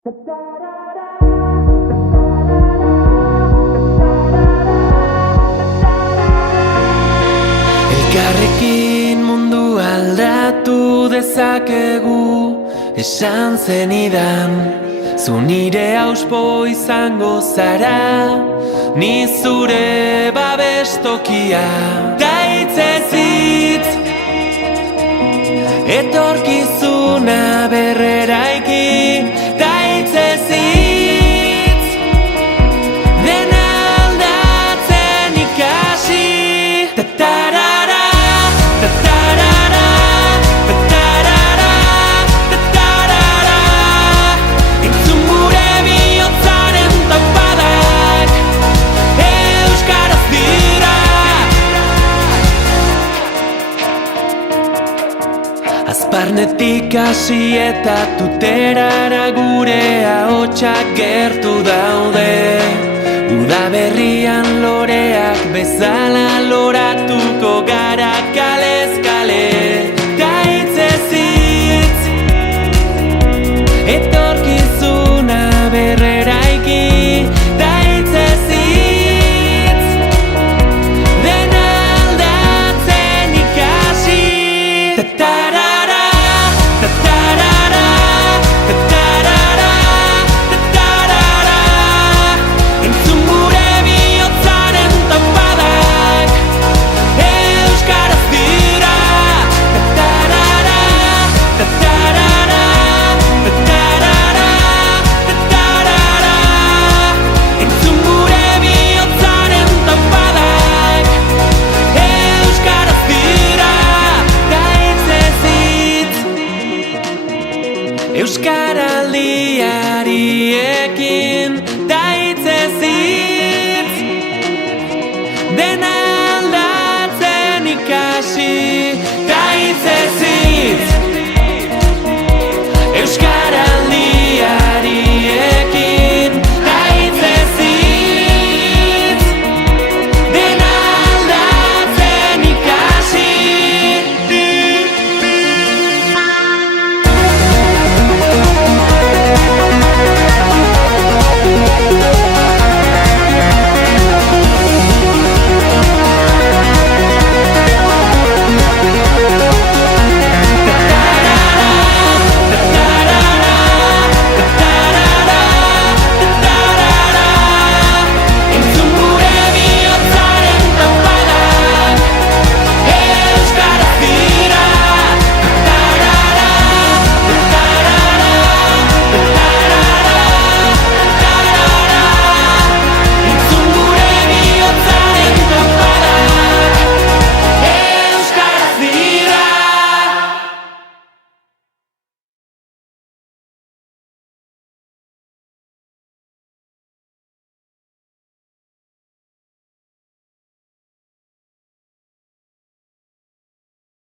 Elkarrekin mundu aldatu dezakegu, esan zenidan. Zu nire auspo izango zara, ni zure babestokia. Ta hitzez hitz, etorkizuna berreraiki. Ta hitzez hitz, dena aldatzen ikasi. Ta-tarara, ta-tarara, ta-tarara, ta-tarara. Entzun gure bihotzaren taupadak, euskaraz dira. Azparnetik hasi eta tuterara gure ahotsak gertu daude. Udaberrian loreak bezala loratuko gara kalez kale. Ta hitzez hitz, etorkizuna berreraiki. Ta hitzez hitz, dena aldatzen ikasi. Ta-tarara, ta-tarara, ta-tarara, ta-tarara. Entzun gure bihotzaren taupadak, euskaraz dira. Ta-tarara, ta-tarara, ta-tarara, ta-tarara. Entzun gure bihotzaren taupadak, euskaraz dira. Ta hitzez hitz, euskaraldiari ekin.